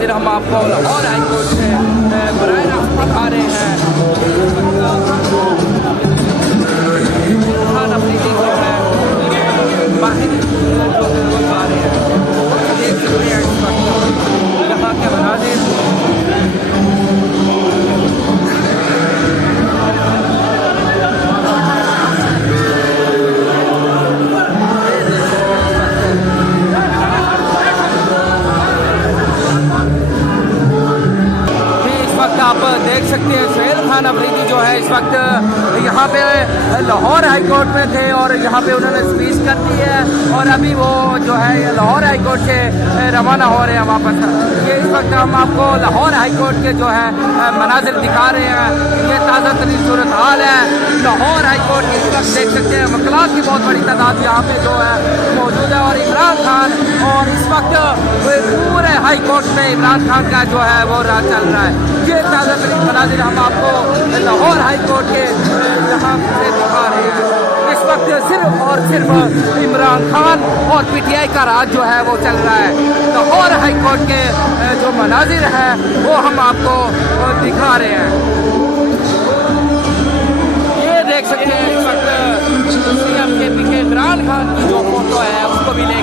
मनाजिर हम आपको Lahore high court से बराह रास्त दिखा रहे हैं। खान अफरीदी जो है बाहर आ रहे हैं, देख सकते हैं इस वक्त यहाँ के मनाजिर। आप देख सकते हैं सुहेल खान अफरीदी जो है इस वक्त यहाँ पे लाहौर हाई कोर्ट में थे और यहाँ पे उन्होंने स्पीच कर दी है और अभी वो जो है लाहौर हाई कोर्ट से रवाना हो रहे हैं वापस। ये इस वक्त हम आपको लाहौर हाई कोर्ट के जो है मनाजिर दिखा रहे हैं। ये ताज़ा तरीन सूरत हाल है लाहौर हाई कोर्ट की। इस वक्त देख सकते हैं वकलात की बहुत बड़ी तादाद यहाँ पे जो है मौजूद है और इमरान खान, और इस वक्त पूरे हाई कोर्ट में इमरान खान का जो है वो राज चल रहा है। ये ताज़ा तरीन मनाजिर हम आपको लाहौर हाई कोर्ट के यहाँ से दिखा रहे हैं। इस वक्त सिर्फ और सिर्फ इमरान खान और पीटीआई का राज जो है वो चल रहा है। लाहौर हाई कोर्ट के जो मनाजिर हैं वो हम आपको दिखा रहे हैं। ये देख सकते हैं इस वक्त सीएम के पीछे इमरान खान की जो फोटो है उसको भी ले